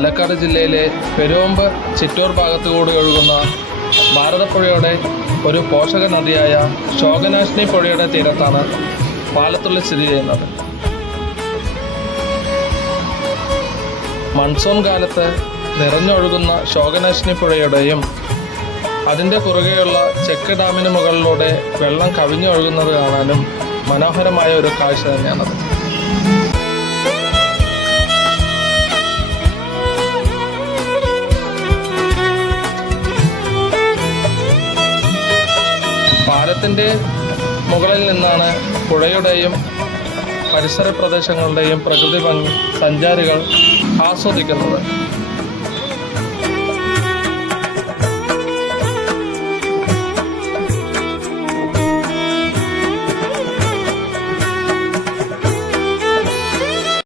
പാലക്കാട് ജില്ലയിലെ പെരുവമ്പ് ചിറ്റൂർ ഭാഗത്തുകൂടി ഒഴുകുന്ന ഭാരതപ്പുഴയുടെ ഒരു പോഷക നദിയായ ശോകനാശിനി പുഴയുടെ തീരത്താണ് പാലത്തുള്ളി സ്ഥിതി ചെയ്യുന്നത്. മൺസൂൺ കാലത്ത് നിറഞ്ഞൊഴുകുന്ന ശോകനാശിനി പുഴയുടെയും അതിൻ്റെ കുറുകെയുള്ള ചെക്ക് ഡാമിന് മുകളിലൂടെ വെള്ളം കവിഞ്ഞൊഴുകുന്നത് കാണാനും മനോഹരമായ ഒരു കാഴ്ച തന്നെയാണത്. പാലത്തിൻ്റെ മുകളിൽ നിന്നാണ് പുഴയുടെയും പരിസര പ്രദേശങ്ങളുടെയും പ്രകൃതി ഭംഗി സഞ്ചാരികൾ ആസ്വദിക്കുന്നത്.